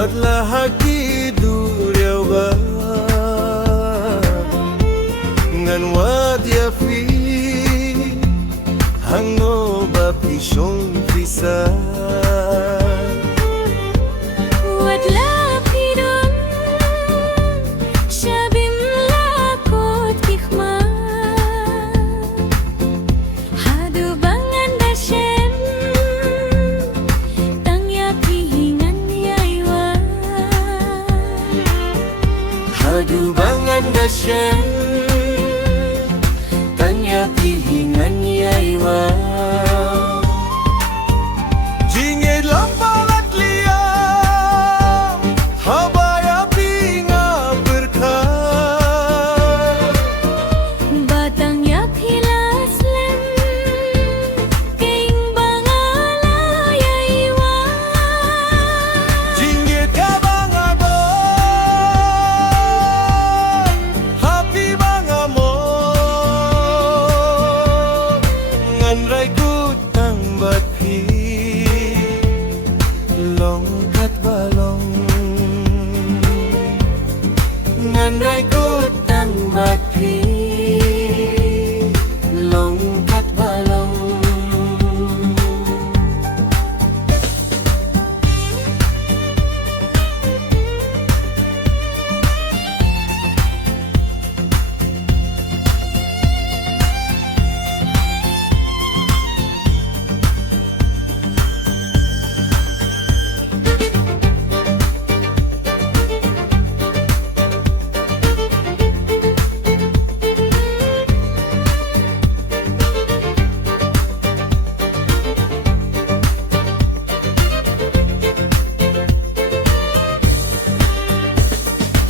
Watlah haki durya ba Ngan wad ya fi Hangno ba pishong pisa Hadu bangan dasyan Tanya pihingan yaiwa Jingit lampalat liam Habaya pinga berkah Batangnya pilas lem Keing bangala yaiwa Jingit kabangado Nganray kutang batpi Longkat balong Nganray kutang batpi Longkat balong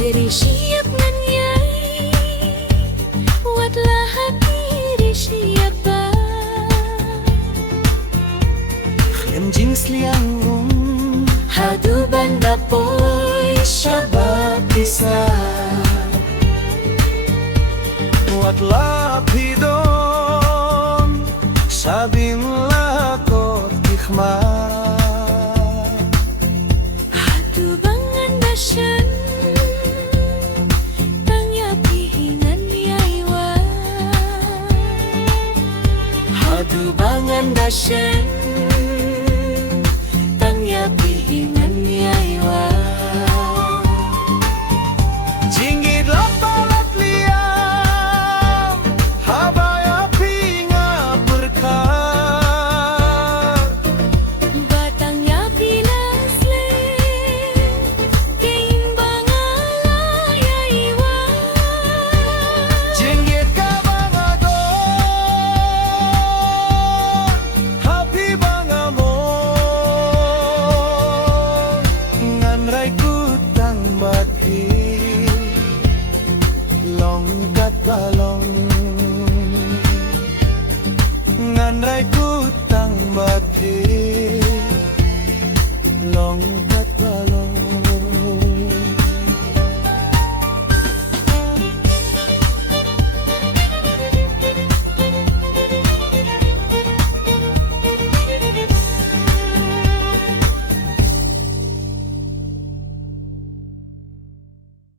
Diri siap ngan yai Watlah hati diri siap ba Khiem jins liang Hadu banda poi syabab bisa Watlah pidon Sabim lakot ikhmah Hadu bangan dasyan Tanya pihingan yaiwa Hadu Bangan dasyan Tanya pihingan yaiwa Jinggit lampalat liam Habaya pinga berkah Batangnya pilas lem Keing bangala yaiwa Jinggit kabangado Happy bangamo Nganray kutang batpi Longkat balong Nganray kutang batpi Long